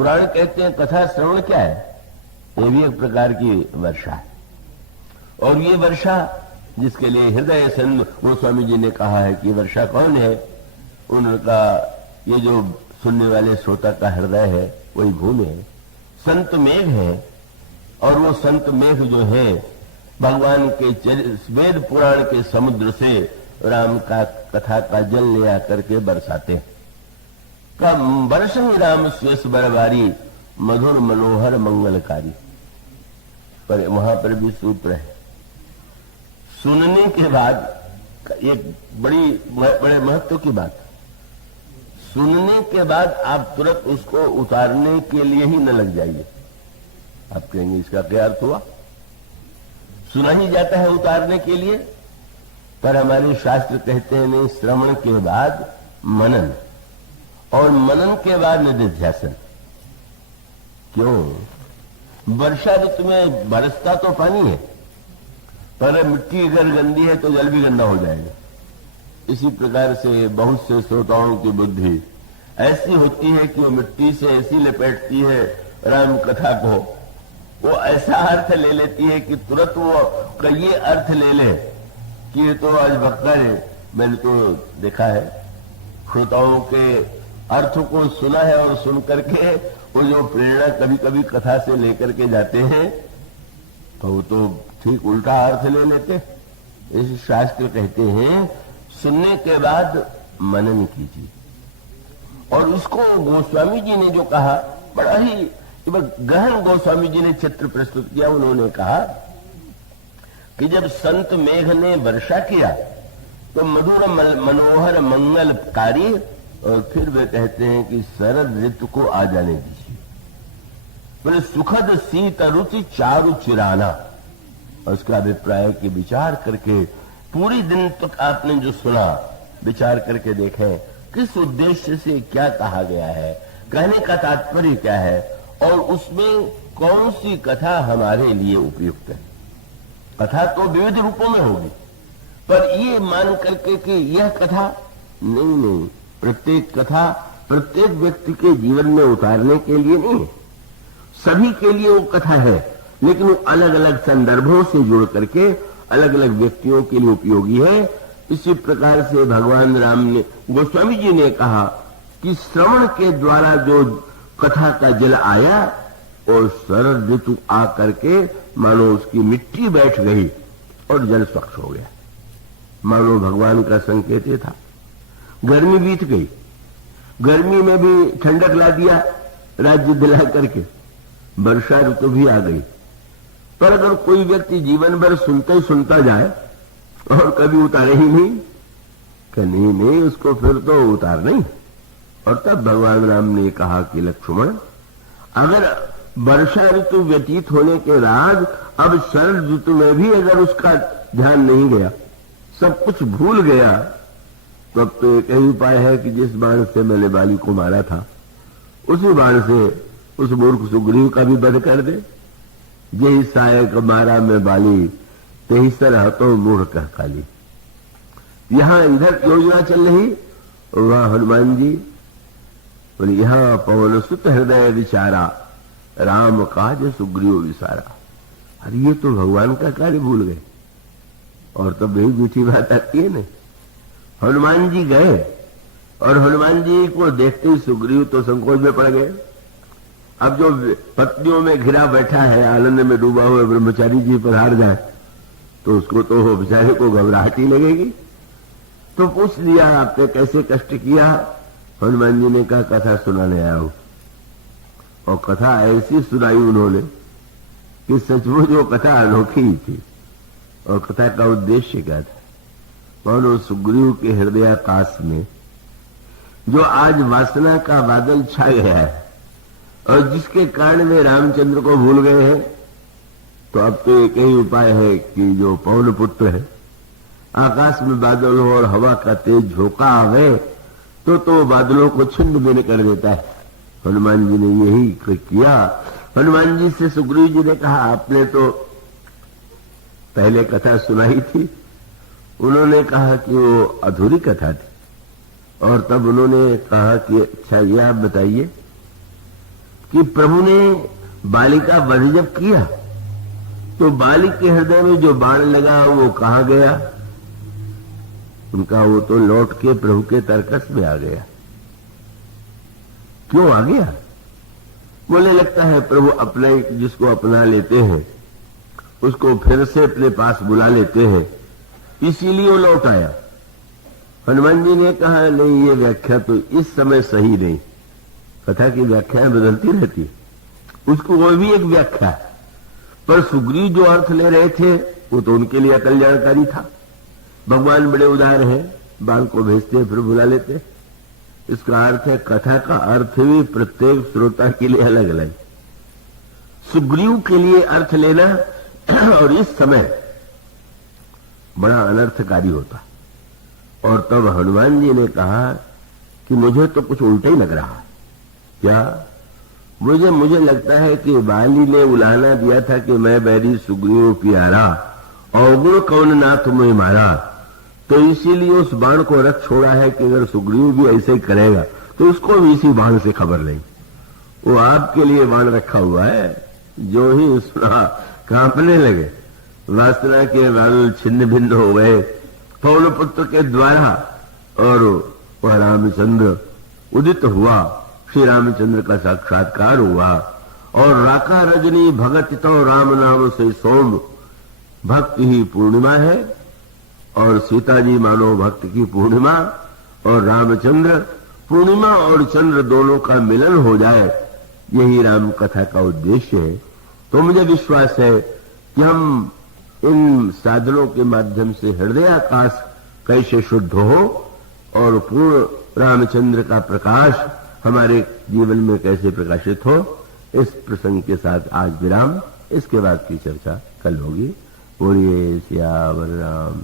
पुराण कहते हैं कथा श्रवण क्या है? ये भी एक प्रकार की वर्षा है। और ये वर्षा जिसके लिए हृदय संत गोस्वामी जी ने कहा है कि वर्षा कौन है? उनका ये जो सुनने वाले श्रोता का हृदय है वही भूमि है, संत मेघ है। और वो संत मेघ जो है भगवान के वेद पुराण के समुद्र से राम का कथा का जल ले आकर के बरसाते हैं। कब बरसंग राम स्वेश बरबारी मधुर मनोहर मंगलकारी। पर वहां पर भी सूत्र है, सुनने के बाद एक बड़े महत्व की बात, सुनने के बाद आप तुरंत उसको उतारने के लिए ही न लग जाइए। आप कहेंगे इसका क्या अर्थ हुआ? सुना ही जाता है उतारने के लिए, पर हमारे शास्त्र कहते हैं नहीं, श्रवण के बाद मनन और मनन के बाद निधिध्यासन। क्यों? वर्षा ऋतु में बरसता तो पानी है, पर मिट्टी अगर गंदी है तो जल भी गंदा हो जाएगा। इसी प्रकार से बहुत से श्रोताओं की बुद्धि ऐसी होती है कि वो मिट्टी से ऐसी लपेटती है राम कथा को, वो ऐसा अर्थ ले लेती है कि तुरंत वो ये अर्थ ले ले कि ये तो आज भक्कर है। मैंने तो देखा है श्रोताओं के अर्थ को सुना है और सुन करके वो जो प्रेरणा कभी कभी कथा से लेकर के जाते हैं तो वो तो ठीक उल्टा अर्थ ले लेते। इस शास्त्र कहते हैं सुनने के बाद मनन कीजिए। और उसको गोस्वामी जी ने जो कहा बड़ा ही गहन गोस्वामी जी ने चित्र प्रस्तुत किया। उन्होंने कहा कि जब संत मेघ ने वर्षा किया तो मधुर मनोहर मंगलकारी, और फिर वे कहते हैं कि शरद ऋतु को आ जाने दीजिए, बोले सुखद शीत रुचि चारु चिराना। और उसका अभिप्राय की विचार करके पूरी दिन तक आपने जो सुना विचार करके देखें किस उद्देश्य से क्या कहा गया है, कहने का तात्पर्य क्या है और उसमें कौन सी कथा हमारे लिए उपयुक्त है। कथा तो विविध रूपों में होगी, पर ये मान करके कि यह कथा नहीं, प्रत्येक कथा प्रत्येक व्यक्ति के जीवन में उतारने के लिए नहीं है। सभी के लिए वो कथा है, लेकिन वो अलग अलग संदर्भों से जुड़ करके अलग अलग व्यक्तियों के लिए उपयोगी है। इसी प्रकार से भगवान राम ने, गोस्वामी जी ने कहा कि श्रवण के द्वारा जो कथा का जल आया और शरद ऋतु आ करके मानो उसकी मिट्टी बैठ गई और जल स्वच्छ हो गया। मानो भगवान का संकेत ये था। गर्मी बीत गई, गर्मी में भी ठंडक ला दिया राज्य दिला करके, वर्षा ऋतु भी आ गई। पर अगर कोई व्यक्ति जीवन भर सुनते ही सुनता जाए और कभी उतारे ही नहीं, कि नहीं उसको फिर तो उतार नहीं। और तब भगवान राम ने कहा कि लक्ष्मण, अगर वर्षा ऋतु व्यतीत होने के बाद अब शरद ऋतु में भी अगर उसका ध्यान नहीं गया, सब कुछ भूल गया, तो अब तो एक ही उपाय है कि जिस बाण से मैंने बाली को मारा था उसी बाण से उस मूर्ख सुग्रीव का भी वध कर दे। यही सहायक मारा में बाली तेही सर हतो मूढ़ कह काली। यहां इधर योजना चल रही, वहां हनुमान जी बोले यहां पवन सुत हृदय विचारा राम काज सुग्रीव विसारा। अरे ये तो भगवान का कार्य भूल गए। और तब यही मीठी बात आती है ना, हनुमान जी गए और हनुमान जी को देखते ही सुग्रीव तो संकोच में पड़ गए। अब जो पत्नियों में घिरा बैठा है, आनंद में डूबा हुआ ब्रह्मचारी जी पर हार जाए तो उसको तो बेचारे को घबराहट ही लगेगी। तो पूछ लिया आपने कैसे कष्ट किया? हनुमान जी ने कहा कथा सुनाने आया हूं। और कथा ऐसी सुनाई उन्होंने कि सचमुच वो कथा अनोखी ही थी। और कथा का उद्देश्य क्या था? मानो सुग्रीव के हृदयाकाश में जो आज वासना का बादल छा गया है और जिसके कारण वे रामचंद्र को भूल गए हैं, तो अब तो एक ही उपाय है कि जो पवन पुत्र है, आकाश में बादल हो और हवा का तेज झोंका आवे तो बादलों को छिन्न भिन्न कर देता है। हनुमान जी ने यही किया। हनुमान जी से सुग्रीव जी ने कहा आपने तो पहले कथा सुनाई थी। उन्होंने कहा कि वो अधूरी कथा थी। और तब उन्होंने कहा कि अच्छा ये आप बताइए कि प्रभु ने बाली का वध जब किया तो बाली के हृदय में जो बाण लगा वो कहां गया? उनका वो तो लौट के प्रभु के तरकस में आ गया। क्यों आ गया? बोले लगता है प्रभु अपने जिसको अपना लेते हैं उसको फिर से अपने पास बुला लेते हैं, इसीलिए वो लौट आया। हनुमान जी ने कहा नहीं, ये व्याख्या तो इस समय सही नहीं। कथा की व्याख्याएं बदलती रहती, उसको वो भी एक व्याख्या है, पर सुग्रीव जो अर्थ ले रहे थे वो तो उनके लिए अकल जानकारी था। भगवान बड़े उदार हैं, बाल को भेजते फिर बुला लेते। इसका अर्थ है कथा का अर्थ भी प्रत्येक श्रोता के लिए अलग अलग। सुग्रीव के लिए अर्थ लेना और इस समय बड़ा अनर्थकारी होता। और तब हनुमान जी ने कहा कि मुझे तो कुछ उल्टा ही लग रहा है। क्या? मुझे लगता है कि बाली ने उलाहना दिया था कि मैं बैरी सुग्रीव प्यारा अवगुण कौन ना तुम्हें मारा, तो इसीलिए उस बाण को रख छोड़ा है कि अगर सुग्रीव भी ऐसे ही करेगा तो उसको भी इसी बाण से खबर नहीं। वो आपके लिए बाण रखा हुआ है। जो ही सुना कांपने लगे, वासना के बाल छिन्न भिन्न हो गए पवन पुत्र के द्वारा, और वह रामचंद्र उदित हुआ। श्री रामचंद्र का साक्षात्कार हुआ। और राका रजनी भगत तो राम नाम से सोम, भक्ति ही पूर्णिमा है। और सीता जी मानो भक्त की पूर्णिमा, और रामचंद्र पूर्णिमा और चंद्र दोनों का मिलन हो जाए, यही राम कथा का उद्देश्य है। तो मुझे विश्वास है कि हम इन साधनों के माध्यम से हृदयाकाश कैसे शुद्ध हो और पूर्ण रामचंद्र का प्रकाश हमारे जीवन में कैसे प्रकाशित हो, इस प्रसंग के साथ आज विराम। इसके बाद की चर्चा कल होगी। बोलिए सियावर राम।